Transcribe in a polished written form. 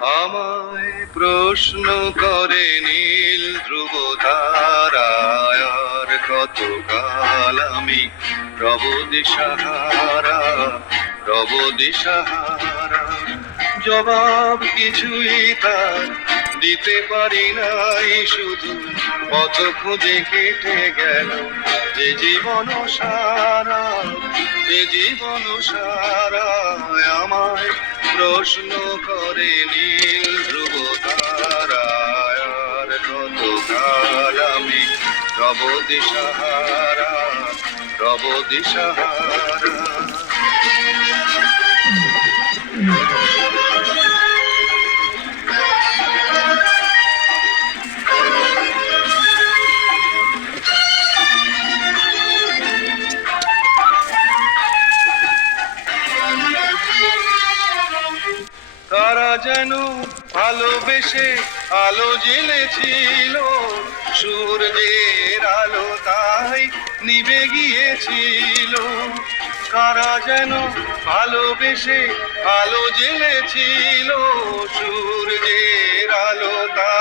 আমায় প্রশ্ন করে নীল ধ্রুব তারায়, আর কতকাল আমি রব দিশাহারা, রব দিশাহারা। জবাব কিছুই তার দিতে পারি নাই, শুধু পথ খুঁজে কেটে গেল যে জীবন সারা, যে জীবন সারা। আমায় প্রশ্ন করে নীল ধ্রুব তারায়, আর কতকাল আমি রব দিশাহারা, রব দিশাহারা। তারা যেন ভালোবেসে আলো জ্বেলেছিল, সূর্যের আলো তাই নিভে গিয়েছিল। কারা যেন ভালোবেসে আলো জ্বেলেছিল, সূর্যের আলো তাই